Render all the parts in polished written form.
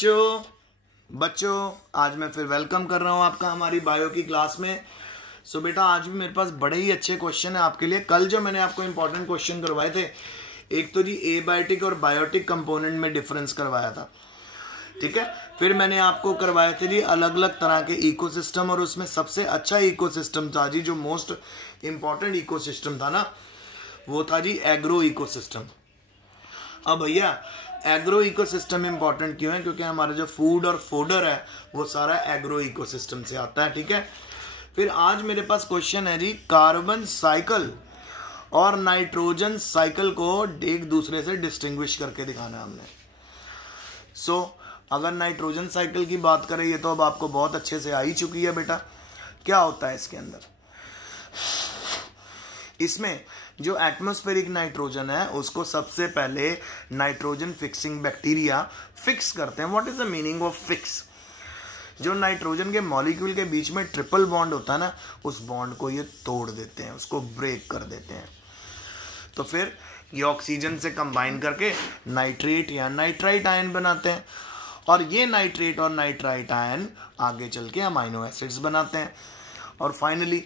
बच्चों आज मैं फिर वेलकम कर रहा हूँ आपका हमारी बायो की क्लास में। सो बेटा आज भी मेरे पास बड़े ही अच्छे क्वेश्चन है आपके लिए। कल जो मैंने आपको इंपॉर्टेंट क्वेश्चन करवाए थे, एक तो जी एबायोटिक और बायोटिक कंपोनेंट में डिफरेंस करवाया था, ठीक है। फिर मैंने आपको करवाए थे जी अलग अलग तरह के इकोसिस्टम, और उसमें सबसे अच्छा इकोसिस्टम था जी, जो मोस्ट इम्पॉर्टेंट इकोसिस्टम था ना, वो था जी एग्रो इकोसिस्टम। अब भैया एग्रो इकोसिस्टम इंपॉर्टेंट क्यों है? क्योंकि हमारा जो फूड और फोडर है वो सारा एग्रो इकोसिस्टम से आता है, ठीक है। फिर आज मेरे पास क्वेश्चन है जी, कार्बन साइकिल और नाइट्रोजन साइकिल को एक दूसरे से डिस्टिंग्विश करके दिखाना है हमने। अगर नाइट्रोजन साइकिल की बात करें, ये तो अब आपको बहुत अच्छे से आ ही चुकी है बेटा। क्या होता है इसके अंदर? इसमें जो एटमॉस्फेरिक नाइट्रोजन है उसको सबसे पहले नाइट्रोजन फिक्सिंग बैक्टीरिया फिक्स करते हैं। What is the meaning of fix? जो नाइट्रोजन के मॉलिक्यूल के बीच में ट्रिपल बॉन्ड होता है ना, उस बॉन्ड को ये तोड़ देते हैं, उसको ब्रेक कर देते हैं। तो फिर ये ऑक्सीजन से कंबाइन करके नाइट्रेट या नाइट्राइट आयन बनाते हैं, और ये नाइट्रेट और नाइट्राइट आयन आगे चल के अमाइनो एसिड्स बनाते हैं, और फाइनली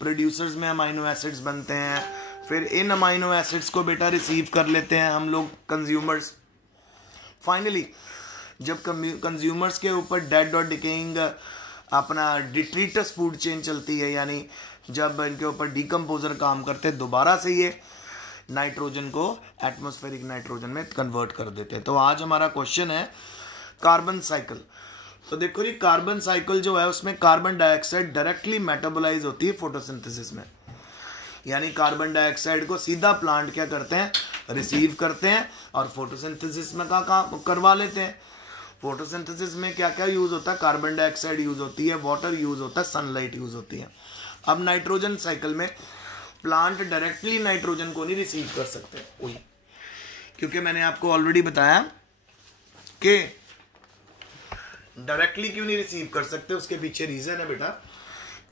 प्रोड्यूसर्स में अमाइनो एसिड्स बनते हैं। फिर इन अमाइनो एसिड्स को बेटा रिसीव कर लेते हैं हम लोग कंज्यूमर्स। फाइनली जब कंज्यूमर्स के ऊपर डेड और डिकेइंग अपना डिट्रीटस फूड चेन चलती है, यानी जब इनके ऊपर डिकम्पोजर काम करते हैं, दोबारा से ये नाइट्रोजन को एटमॉस्फेरिक नाइट्रोजन में कन्वर्ट कर देते हैं। तो आज हमारा क्वेश्चन है कार्बन साइकिल। तो देखो जी, कार्बन साइकिल जो है उसमें कार्बन डाइऑक्साइड डायरेक्टली मेटाबोलाइज होती है फोटोसिंथेसिस में, यानी कार्बन डाइऑक्साइड को सीधा प्लांट क्या करते हैं, रिसीव करते हैं और फोटोसिंथेसिस में का करवा लेते हैं। फोटोसिंथेसिस में क्या क्या यूज होता है? कार्बन डाइऑक्साइड यूज होती है, वाटर यूज होता है, सनलाइट यूज होती है। अब नाइट्रोजन साइकिल में प्लांट डायरेक्टली नाइट्रोजन को नहीं रिसीव कर सकते, वही क्योंकि मैंने आपको ऑलरेडी बताया कि डायरेक्टली क्यों नहीं रिसीव कर सकते, उसके पीछे रीजन है बेटा,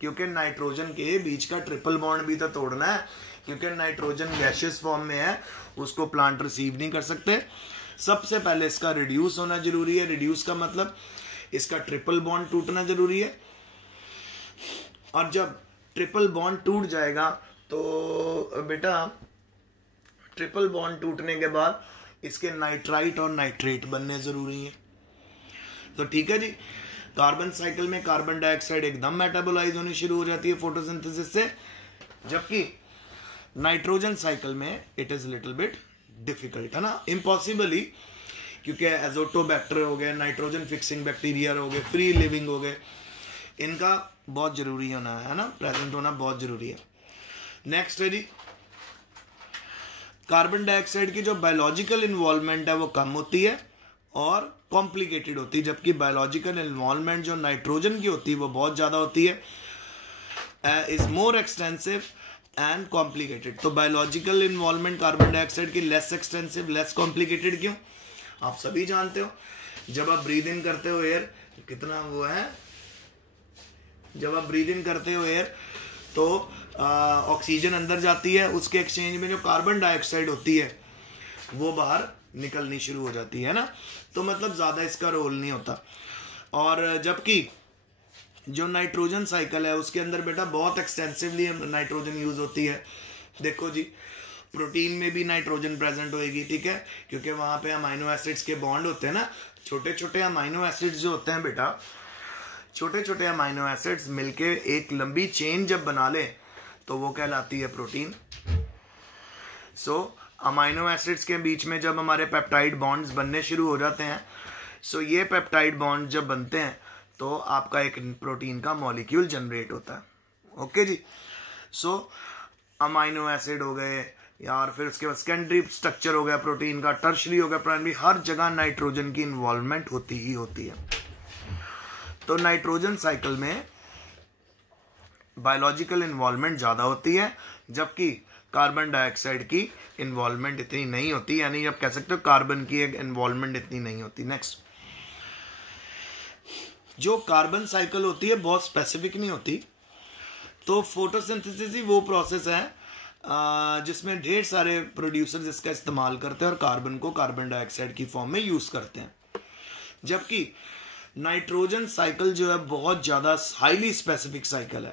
क्योंकि नाइट्रोजन के बीच का ट्रिपल बॉन्ड भी तो तोड़ना है। क्योंकि नाइट्रोजन गैसियस फॉर्म में है, उसको प्लांट रिसीव नहीं कर सकते। सबसे पहले इसका रिड्यूस होना जरूरी है। रिड्यूस का मतलब इसका ट्रिपल बॉन्ड टूटना जरूरी है, और जब ट्रिपल बॉन्ड टूट जाएगा तो बेटा ट्रिपल बॉन्ड टूटने के बाद इसके नाइट्राइट और नाइट्रेट बनने जरूरी है। तो ठीक है जी, कार्बन साइकिल में कार्बन डाइऑक्साइड एकदम मेटाबोलाइज होनी शुरू हो जाती है फोटोसिंथेसिस से, जबकि नाइट्रोजन साइकिल में it is little bit difficult, है ना, इम्पॉसिबल ही, क्योंकि एजोटोबैक्टर हो गए, नाइट्रोजन फिक्सिंग बैक्टीरिया हो गए, फ्री लिविंग हो गए, इनका बहुत जरूरी होना है ना, प्रेजेंट होना बहुत जरूरी है। नेक्स्ट है जी, कार्बन डाइऑक्साइड की जो बायोलॉजिकल इन्वॉल्वमेंट है वो कम होती है और कॉम्प्लिकेटेड होती है, जबकि बायोलॉजिकल इन्वॉल्वमेंट जो नाइट्रोजन की होती है वो बहुत ज़्यादा होती है, is more extensive and complicated. तो बायोलॉजिकल इन्वॉल्वमेंट कार्बन डाइऑक्साइड की लेस एक्सटेंसिव, लेस कॉम्प्लिकेटेड क्यों? आप सभी जानते हो, जब आप ब्रीद इन करते हो एयर, कितना वो है, जब आप ब्रीद इन करते हो एयर तो ऑक्सीजन अंदर जाती है, उसके एक्सचेंज में जो कार्बन डाइऑक्साइड होती है वो बाहर निकलनी शुरू हो जाती है ना, तो मतलब ज़्यादा इसका रोल नहीं होता। और जबकि जो नाइट्रोजन साइकिल है उसके अंदर बेटा बहुत एक्सटेंसिवली नाइट्रोजन यूज होती है। देखो जी, प्रोटीन में भी नाइट्रोजन प्रेजेंट होएगी, ठीक है, क्योंकि वहाँ पे अमाइनो एसिड्स के बॉन्ड होते हैं ना, छोटे छोटे अमाइनो एसिड्स जो होते हैं बेटा, छोटे छोटे अमाइनो एसिड्स मिलके एक लंबी चेन जब बना ले तो वो कहलाती है प्रोटीन। अमाइनो एसिड्स के बीच में जब हमारे पेप्टाइड बॉन्ड्स बनने शुरू हो जाते हैं, ये पेप्टाइड बॉन्ड जब बनते हैं तो आपका एक प्रोटीन का मॉलिक्यूल जनरेट होता है। ओके जी, अमाइनो एसिड हो गए, यार फिर उसके बाद सेकेंडरी स्ट्रक्चर हो गया प्रोटीन का, टर्शरी हो गया प्राइमरी, हर जगह नाइट्रोजन की इन्वॉल्वमेंट होती ही होती है। तो नाइट्रोजन साइकिल में बायोलॉजिकल इन्वॉल्वमेंट ज्यादा होती है, जबकि कार्बन डाइऑक्साइड की इन्वॉल्वमेंट इतनी नहीं होती, यानी आप कह सकते हो कार्बन की एक इन्वॉल्वमेंट इतनी नहीं होती। नेक्स्ट, जो कार्बन साइकिल होती है बहुत स्पेसिफिक नहीं होती। तो फोटोसिंथेसिस ही वो प्रोसेस है जिसमें ढेर सारे प्रोड्यूसर्स इसका इस्तेमाल करते हैं और कार्बन को कार्बन डाइऑक्साइड की फॉर्म में यूज करते हैं। जबकि नाइट्रोजन साइकिल जो है बहुत ज़्यादा हाईली स्पेसिफिक साइकिल है,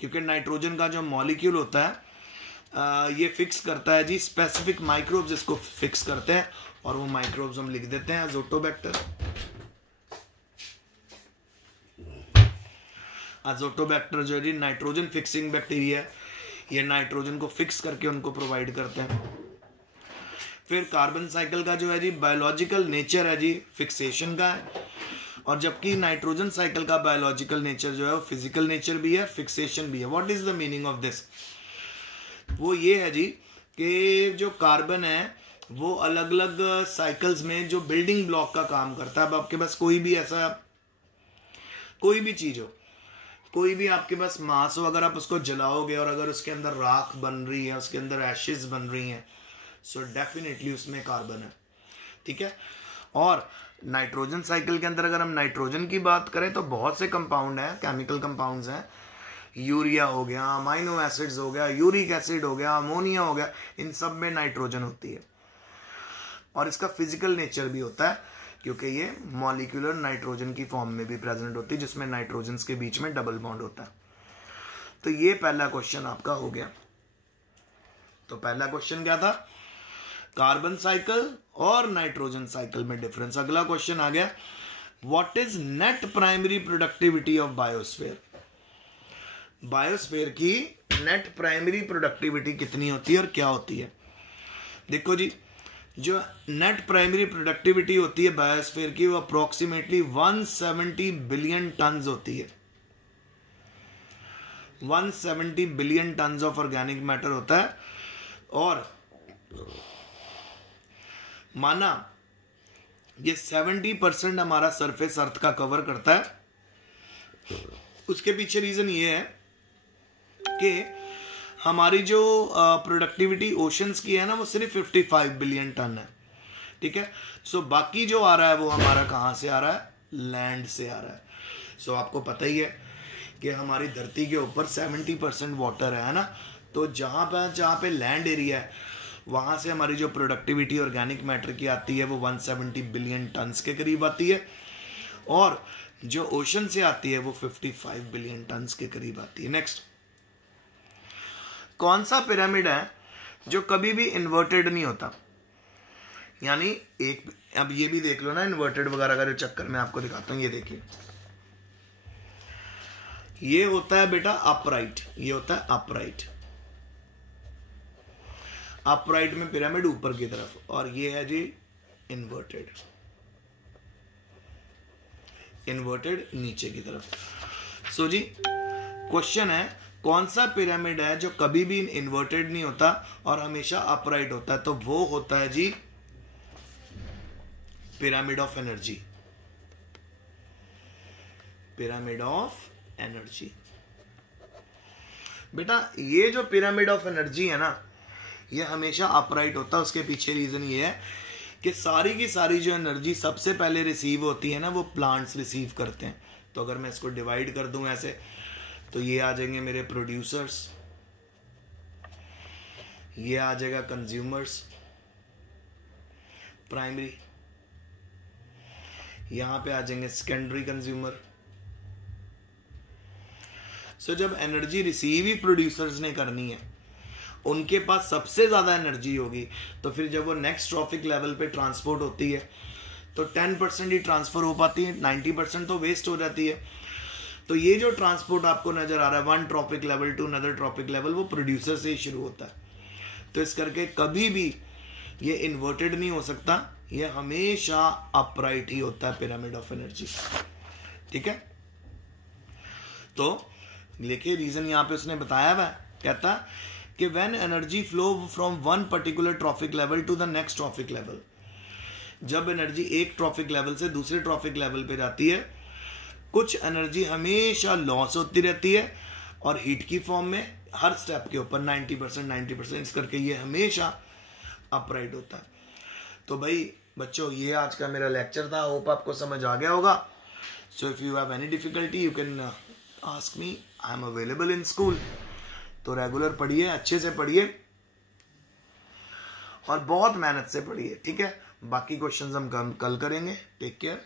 क्योंकि नाइट्रोजन का जो मॉलिक्यूल होता है ये फिक्स करता है जी स्पेसिफिक माइक्रोब्स, इसको फिक्स करते हैं, और वो माइक्रोब्स हम लिख देते हैं अज़ोटोबैक्टर। अज़ोटोबैक्टर जो है जी नाइट्रोजन फिक्सिंग बैक्टीरिया है, ये नाइट्रोजन को फिक्स करके उनको प्रोवाइड करते हैं। फिर कार्बन साइकिल का जो है जी बायोलॉजिकल नेचर है जी फिक्सेशन का है, और जबकि नाइट्रोजन साइकिल का बायोलॉजिकल नेचर जो है वो फिजिकल नेचर भी है, फिक्सेशन भी है। What is the meaning of this? वो ये है जी कि जो कार्बन है वो अलग अलग साइकिल्स में जो बिल्डिंग ब्लॉक का काम करता है। अब आपके पास कोई भी ऐसा कोई भी चीज हो, कोई भी आपके पास मास हो, अगर आप उसको जलाओगे और अगर उसके अंदर राख बन रही है, उसके अंदर एशेस बन रही हैं, सो डेफिनेटली उसमें कार्बन है, ठीक है। और नाइट्रोजन साइकिल के अंदर अगर हम नाइट्रोजन की बात करें तो बहुत से कंपाउंड हैं, केमिकल कंपाउंड्स हैं। यूरिया हो गया, अमाइनो एसिड्स हो गया, यूरिक एसिड हो गया, अमोनिया हो गया, इन सब में नाइट्रोजन होती है। और इसका फिजिकल नेचर भी होता है क्योंकि ये मॉलिक्यूलर नाइट्रोजन की फॉर्म में भी प्रेजेंट होती है, जिसमें नाइट्रोजन के बीच में डबल बॉन्ड होता है। तो ये पहला क्वेश्चन आपका हो गया। तो पहला क्वेश्चन क्या था? कार्बन साइकिल और नाइट्रोजन साइकिल में डिफरेंस। अगला क्वेश्चन आ गया, what is net primary productivity of biosphere? Biosphere की नेट प्राइमरी प्रोडक्टिविटी कितनी होती है और क्या होती है? देखो जी, जो नेट प्राइमरी प्रोडक्टिविटी होती है बायोस्फीयर की वो अप्रोक्सीमेटली 170 बिलियन टन्स होती है। 170 billion tons of organic matter होता है। और माना ये 70% हमारा सरफेस अर्थ का कवर करता है। उसके पीछे रीजन ये है कि हमारी जो प्रोडक्टिविटी ओशंस की है ना वो सिर्फ 55 बिलियन टन है, ठीक है। सो बाकी जो आ रहा है वो हमारा कहाँ से आ रहा है? लैंड से आ रहा है। सो आपको पता ही है कि हमारी धरती के ऊपर 70% वाटर है ना, तो जहाँ पे लैंड एरिया है वहाँ से हमारी जो प्रोडक्टिविटी ऑर्गेनिक मैटर की आती है वो 170 बिलियन टन्स के करीब आती है, और जो ओशन से आती है वो 55 बिलियन टन्स के करीब आती है। नेक्स्ट, कौन सा पिरामिड है जो कभी भी इन्वर्टेड नहीं होता? यानी एक, अब ये भी देख लो ना, इन्वर्टेड वगैरह का जो चक्कर मैं आपको दिखाता हूं। ये देखिए, ये होता है बेटा अपराइट, ये होता है अपराइट। अपराइट में पिरामिड ऊपर की तरफ, और ये है जी इन्वर्टेड, इन्वर्टेड नीचे की तरफ। सो जी क्वेश्चन है, कौन सा पिरामिड है जो कभी भी इन्वर्टेड नहीं होता और हमेशा अपराइट होता है? तो वो होता है जी pyramid of energy, pyramid of energy. बेटा ये जो पिरामिड ऑफ एनर्जी है ना, ये हमेशा अपराइट होता है। उसके पीछे रीजन ये है कि सारी की सारी जो एनर्जी सबसे पहले रिसीव होती है ना, वो प्लांट्स रिसीव करते हैं। तो अगर मैं इसको डिवाइड कर दूं ऐसे, तो ये आ जाएंगे मेरे प्रोड्यूसर्स, ये आ जाएगा कंज्यूमर्स, प्राइमरी, यहां पे आ जाएंगे सेकेंडरी कंज्यूमर। सो जब एनर्जी रिसीव ही प्रोड्यूसर्स ने करनी है, उनके पास सबसे ज्यादा एनर्जी होगी, तो फिर जब वो नेक्स्ट ट्रॉफिक लेवल पे ट्रांसपोर्ट होती है तो 10% ही ट्रांसफर हो पाती है, 90% तो वेस्ट हो जाती है। तो ये जो ट्रांसपोर्ट आपको नजर आ रहा है one trophic level to another trophic level, वो प्रोड्यूसर से ही शुरू होता है। तो इस करके कभी भी ये इन्वर्टेड नहीं हो सकता, ये हमेशा अपराइट ही होता है पिरामिड ऑफ एनर्जी, ठीक है। तो देखिए रीजन यहां पे उसने बताया हुआ है, कहता कि when energy flow from one particular trophic level to the next trophic level, जब एनर्जी एक ट्रॉफिक लेवल से दूसरे ट्रॉफिक लेवल पे जाती है, कुछ एनर्जी हमेशा लॉस होती रहती है, और हीट की फॉर्म में हर स्टेप के ऊपर 90% इस करके ये हमेशा अपराइट होता है। तो भाई बच्चों, ये आज का मेरा लेक्चर था, होप आपको समझ आ गया होगा। So if you have any difficulty you can ask me, I am available in school. तो रेगुलर पढ़िए, अच्छे से पढ़िए और बहुत मेहनत से पढ़िए, ठीक है। बाकी क्वेश्चंस हम कल करेंगे। Take care.